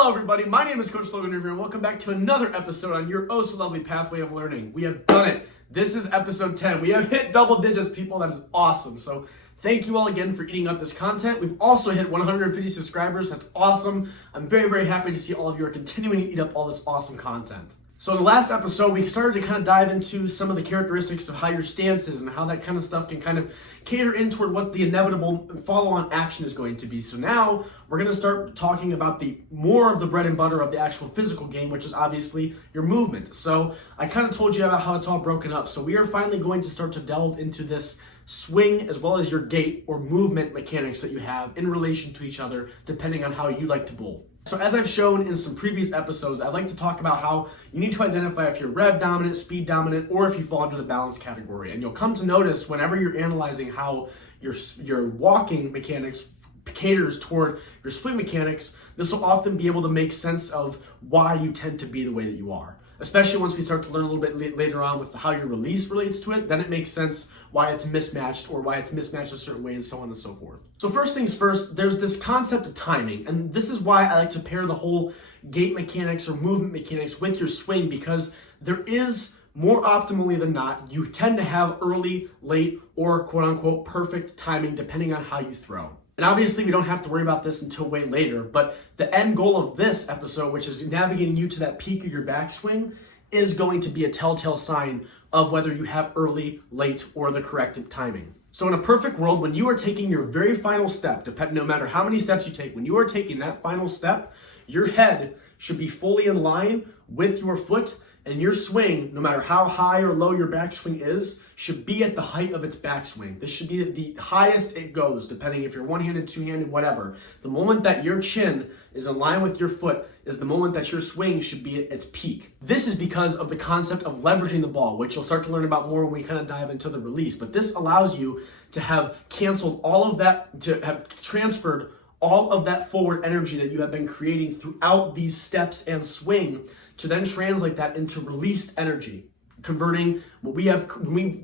Hello everybody, my name is Coach Logan Rivera and welcome back to another episode on your oh so lovely pathway of learning. We have done it. This is episode 10. We have hit double digits, people. That is awesome. So thank you all again for eating up this content. We've also hit 150 subscribers. That's awesome. I'm very, very happy to see all of you are continuing to eat up all this awesome content. So in the last episode, we started to kind of dive into some of the characteristics of how your stance is and how that kind of stuff can kind of cater in toward what the inevitable follow-on action is going to be. So now we're going to start talking about the more of the bread and butter of the actual physical game, which is obviously your movement. So I kind of told you about how it's all broken up. So we are finally going to start to delve into this swing as well as your gait or movement mechanics that you have in relation to each other, depending on how you like to bowl. So as I've shown in some previous episodes, I like to talk about how you need to identify if you're rev dominant, speed dominant, or if you fall into the balance category. And you'll come to notice whenever you're analyzing how your walking mechanics caters toward your swing mechanics, this will often be able to make sense of why you tend to be the way that you are. Especially once we start to learn a little bit later on with how your release relates to it, then it makes sense why it's mismatched or why it's mismatched a certain way and so on and so forth. So first things first, there's this concept of timing, and this is why I like to pair the whole gait mechanics or movement mechanics with your swing, because there is, more optimally than not, you tend to have early, late, or quote unquote perfect timing depending on how you throw. And obviously we don't have to worry about this until way later, but the end goal of this episode, which is navigating you to that peak of your backswing, is going to be a telltale sign of whether you have early, late, or the corrective timing. So in a perfect world, when you are taking your very final step, no matter how many steps you take, when you are taking that final step, your head should be fully in line with your foot, and your swing, no matter how high or low your backswing is, should be at the height of its backswing. This should be the highest it goes, depending if you're one-handed, two-handed, whatever. The moment that your chin is in line with your foot is the moment that your swing should be at its peak. This is because of the concept of leveraging the ball, which you'll start to learn about more when we kind of dive into the release. But this allows you to have canceled all of that, to have transferred all of that forward energy that you have been creating throughout these steps and swing, to then translate that into released energy, converting what we have,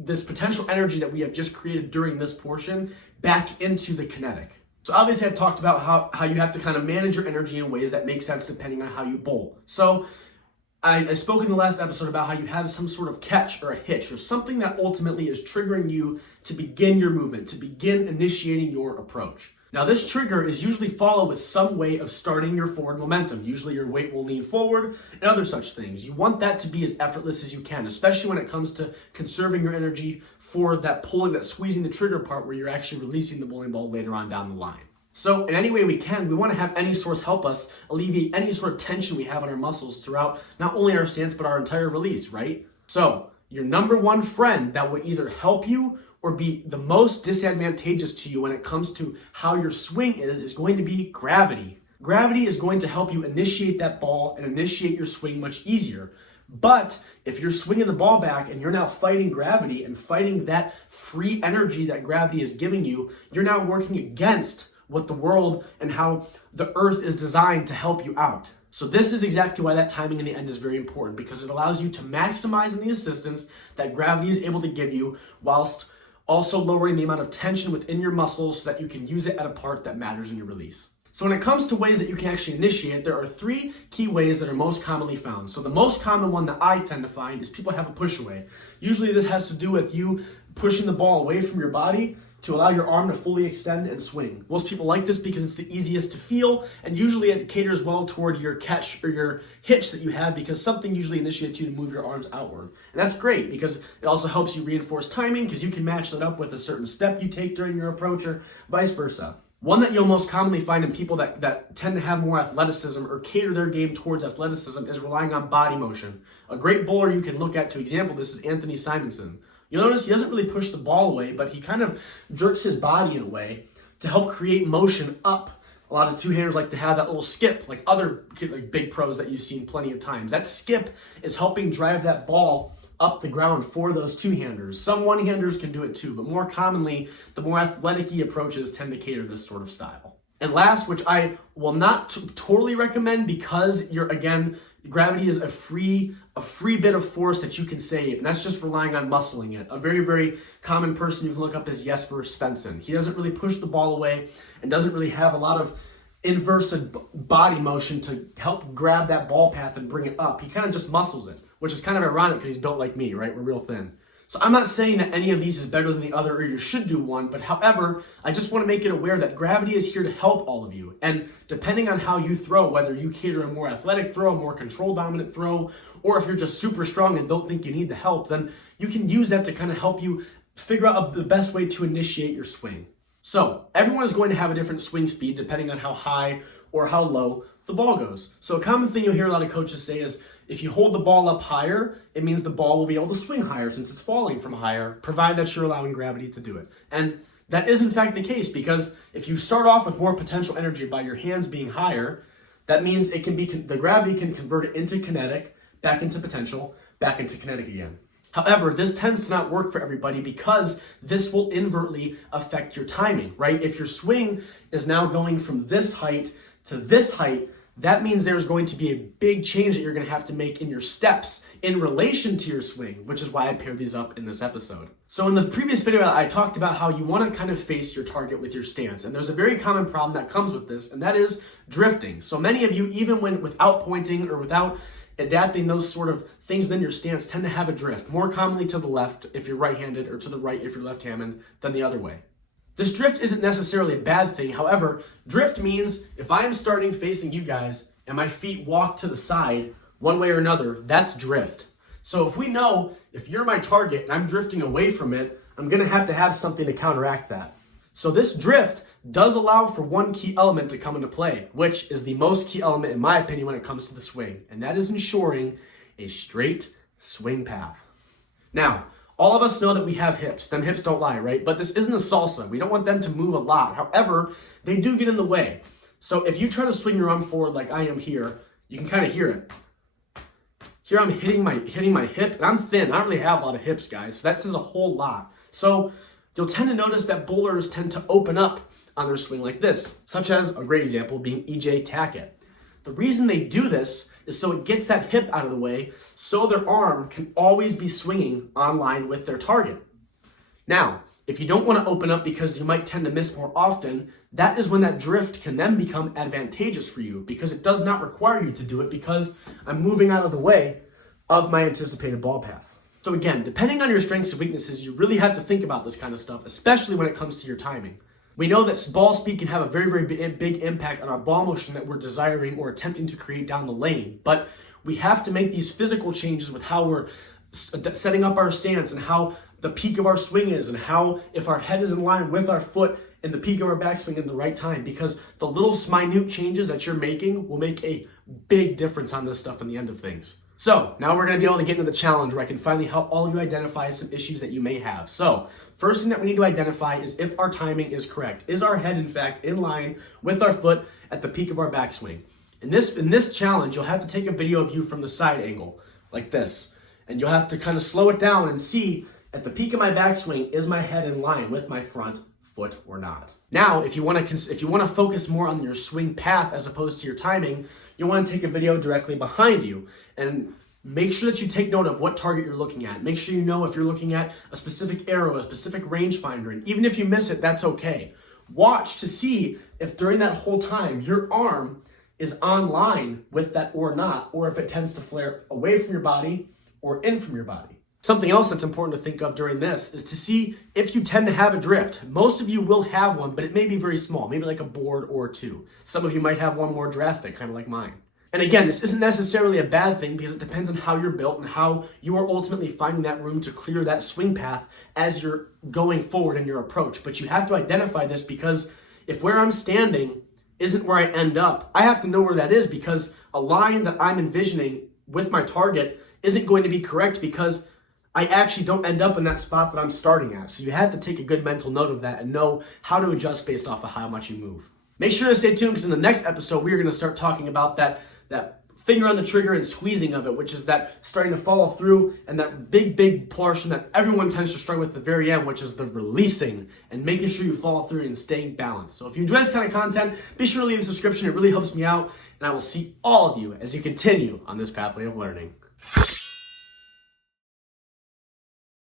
this potential energy that we have just created during this portion back into the kinetic. So obviously I've talked about how you have to kind of manage your energy in ways that make sense depending on how you bowl. So I spoke in the last episode about how you have some sort of catch or a hitch or something that ultimately is triggering you to begin your movement, to begin initiating your approach. Now this trigger is usually followed with some way of starting your forward momentum. Usually your weight will lean forward and other such things. You want that to be as effortless as you can, especially when it comes to conserving your energy for that pulling, that squeezing the trigger part where you're actually releasing the bowling ball later on down the line. So in any way we can, we want to have any source help us alleviate any sort of tension we have on our muscles throughout not only our stance, but our entire release, right? So your number one friend that will either help you or be the most disadvantageous to you when it comes to how your swing is going to be gravity. Gravity is going to help you initiate that ball and initiate your swing much easier. But if you're swinging the ball back and you're now fighting gravity and fighting that free energy that gravity is giving you, you're now working against what the world and how the earth is designed to help you out. So this is exactly why that timing in the end is very important, because it allows you to maximize in the assistance that gravity is able to give you whilst also lowering the amount of tension within your muscles so that you can use it at a part that matters in your release. So when it comes to ways that you can actually initiate, there are three key ways that are most commonly found. So the most common one that I tend to find is people have a push away. Usually this has to do with you pushing the ball away from your body to allow your arm to fully extend and swing. Most people like this because it's the easiest to feel, and usually it caters well toward your catch or your hitch that you have, because something usually initiates you to move your arms outward. And that's great because it also helps you reinforce timing, because you can match that up with a certain step you take during your approach or vice versa. One that you'll most commonly find in people that tend to have more athleticism or cater their game towards athleticism is relying on body motion. A great bowler you can look at to example this is Anthony Simonson. You'll notice he doesn't really push the ball away, but he kind of jerks his body in a way to help create motion up. A lot of two-handers like to have that little skip, like other big pros that you've seen plenty of times. That skip is helping drive that ball up the ground for those two-handers. Some one-handers can do it too, but more commonly, the more athletic-y approaches tend to cater this sort of style. And last, which I will not totally recommend because gravity is a free bit of force that you can save, and that's just relying on muscling it. A very, very common person you can look up is Jesper Svensson. He doesn't really push the ball away and doesn't really have a lot of inverted body motion to help grab that ball path and bring it up. He kind of just muscles it, which is kind of ironic because he's built like me, right? We're real thin. So I'm not saying that any of these is better than the other or you should do one, but however, I just want to make it aware that gravity is here to help all of you. And depending on how you throw, whether you cater a more athletic throw, a more control dominant throw, or if you're just super strong and don't think you need the help, then you can use that to kind of help you figure out the best way to initiate your swing. So everyone is going to have a different swing speed depending on how high or how low the ball goes. So a common thing you'll hear a lot of coaches say is, if you hold the ball up higher, it means the ball will be able to swing higher since it's falling from higher, provided that you're allowing gravity to do it. And that is in fact the case, because if you start off with more potential energy by your hands being higher, that means it can be the gravity can convert it into kinetic, back into potential, back into kinetic again. However, this tends to not work for everybody because this will inversely affect your timing, right? If your swing is now going from this height to this height, that means there's going to be a big change that you're going to have to make in your steps in relation to your swing, which is why I paired these up in this episode. So in the previous video, I talked about how you want to kind of face your target with your stance. And there's a very common problem that comes with this, and that is drifting. So many of you, even when without pointing or without adapting those sort of things within your stance, tend to have a drift, more commonly to the left if you're right-handed or to the right if you're left-handed than the other way. This drift isn't necessarily a bad thing. However, drift means if I am starting facing you guys and my feet walk to the side one way or another, that's drift. So if we know if you're my target and I'm drifting away from it, I'm going to have something to counteract that. So this drift does allow for one key element to come into play, which is the most key element in my opinion when it comes to the swing, and that is ensuring a straight swing path. Now, all of us know that we have hips. Them hips don't lie, right? But this isn't a salsa. We don't want them to move a lot. However, they do get in the way. So if you try to swing your arm forward like I am here, you can kind of hear it. Here I'm hitting my hip, and I'm thin. I don't really have a lot of hips, guys. So that says a whole lot. So you'll tend to notice that bowlers tend to open up on their swing like this, such as a great example being EJ Tackett. The reason they do this is so it gets that hip out of the way so their arm can always be swinging on line with their target. Now, if you don't want to open up because you might tend to miss more often, that is when that drift can then become advantageous for you because it does not require you to do it because I'm moving out of the way of my anticipated ball path. So again, depending on your strengths and weaknesses, you really have to think about this kind of stuff, especially when it comes to your timing. We know that ball speed can have a very, very big impact on our ball motion that we're desiring or attempting to create down the lane. But we have to make these physical changes with how we're setting up our stance and how the peak of our swing is and how if our head is in line with our foot and the peak of our backswing in the right time, because the little minute changes that you're making will make a big difference on this stuff in the end of things. So now we're going to be able to get into the challenge where I can finally help all of you identify some issues that you may have. So first thing that we need to identify is if our timing is correct. Is our head, in fact, in line with our foot at the peak of our backswing? In this challenge, you'll have to take a video of you from the side angle, like this. And you'll have to kind of slow it down and see at the peak of my backswing, is my head in line with my front foot or not? Now, if you want to focus more on your swing path as opposed to your timing, you'll want to take a video directly behind you and make sure that you take note of what target you're looking at. Make sure you know if you're looking at a specific arrow, a specific rangefinder, and even if you miss it, that's okay. Watch to see if during that whole time your arm is on line with that or not, or if it tends to flare away from your body or in from your body. Something else that's important to think of during this is to see if you tend to have a drift. Most of you will have one, but it may be very small, maybe like a board or two. Some of you might have one more drastic, kind of like mine. And again, this isn't necessarily a bad thing because it depends on how you're built and how you are ultimately finding that room to clear that swing path as you're going forward in your approach. But you have to identify this because if where I'm standing isn't where I end up, I have to know where that is because a line that I'm envisioning with my target isn't going to be correct because I actually don't end up in that spot that I'm starting at. So you have to take a good mental note of that and know how to adjust based off of how much you move. Make sure to stay tuned because in the next episode, we're going to start talking about that finger on the trigger and squeezing of it, which is that starting to follow through and that big portion that everyone tends to struggle with at the very end, which is the releasing and making sure you follow through and staying balanced. So if you enjoy this kind of content, be sure to leave a subscription. It really helps me out. And I will see all of you as you continue on this pathway of learning.